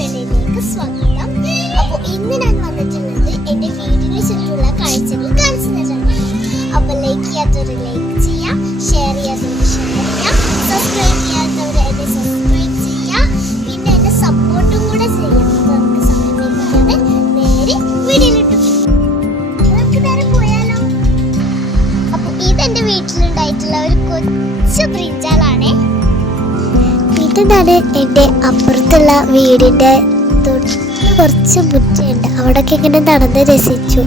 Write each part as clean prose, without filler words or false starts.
വേൾഡിലേക്ക് സ്വാഗതം. അപ്പോൾ ഇന്ന് ഞാൻ വന്നിട്ടുള്ളത് എൻ്റെ വീടിന് ചുറ്റുമുള്ള കാഴ്ചകൾ കാണിച്ചു തരാനാണ്. അപ്പോൾ ലൈക്ക് ചെയ്യാത്തവർ ലൈക്ക് ചെയ്യാം, ഷെയർ ചെയ്യാത്തവർ ഷെയർ ചെയ്യാം, സബ്സ്ക്രൈബ് ചെയ്യാത്തവർ എന്നെ സബ്സ്ക്രൈബ് ചെയ്യാം, പിന്നെ എന്നെ സപ്പോർട്ടും കൂടെ ചെയ്യാം. അപ്പോൾ നമുക്ക് സമയം വയ്ക്കാതെ നേരെ വീഡിയോയിലിട്ടു നമുക്ക് നേരെ പോയാലോ. അപ്പോൾ ഇതെൻ്റെ വീട്ടിലുണ്ടായിട്ടുള്ള ഒരു കൊച്ചു ബ്രിഞ്ചാളാണേ. ഇതാണ് എൻ്റെ അപ്പുറത്തുള്ള വീടിൻ്റെ തൊട്ട് കുറച്ച് മുറ്റമുണ്ട്. അവിടെയൊക്കെ ഇങ്ങനെ നടന്ന് രസിച്ചു.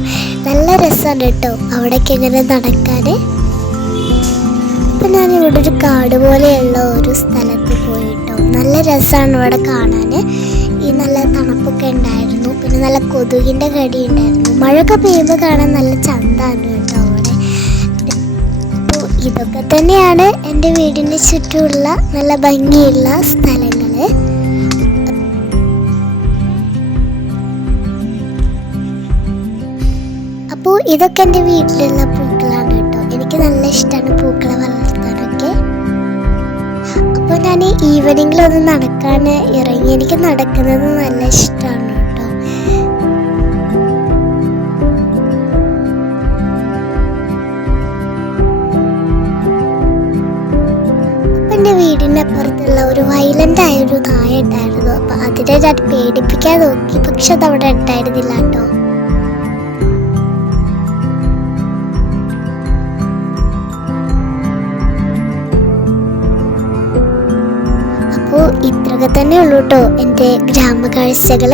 നല്ല രസമാണ് കേട്ടോ അവിടെയൊക്കെ ഇങ്ങനെ നടക്കാൻ. അപ്പം ഞാനിവിടെ ഒരു കാട് പോലെയുള്ള ഒരു സ്ഥലത്ത് പോയിട്ടോ. നല്ല രസമാണ് ഇവിടെ കാണാൻ. ഈ നല്ല തണുപ്പൊക്കെ ഉണ്ടായിരുന്നു, പിന്നെ നല്ല കൊതുകിൻ്റെ കടി ഉണ്ടായിരുന്നു. മഴയൊക്കെ പെയ്യുമ്പോൾ കാണാൻ നല്ല ചന്തമാണ് കേട്ടോ അവിടെ. അപ്പോൾ ഇതൊക്കെ തന്നെയാണ് എൻ്റെ വീടിന് ചുറ്റുമുള്ള നല്ല ഭംഗിയുള്ള സ്ഥലങ്ങൾ. അപ്പോൾ ഇതൊക്കെ എൻ്റെ വീട്ടിലുള്ള പൂക്കളാണ് കേട്ടോ. എനിക്ക് നല്ല ഇഷ്ടമാണ് പൂക്കളെ വളർത്താനൊക്കെ. അപ്പോൾ ഞാൻ ഈവനിങ്ങിലൊന്ന് നടക്കാൻ ഇറങ്ങി. എനിക്ക് നടക്കുന്നത് നല്ല ഇഷ്ടമാണ് കേട്ടോ. അപ്പം എൻ്റെ വീടിൻ്റെ അപ്പുറത്തുള്ള ഒരു വയലൻ്റ് ആയൊരു നായ ഉണ്ടായിരുന്നു. അപ്പോൾ അതിനെ ഞാൻ പേടിപ്പിക്കാൻ നോക്കി, പക്ഷെ അതവിടെ ഉണ്ടായിരുന്നില്ല കേട്ടോ. അപ്പോൾ ഇത്രയൊക്കെ തന്നെ ഉള്ളൂ കേട്ടോ എൻ്റെ ഗ്രാമകാഴ്ചകൾ.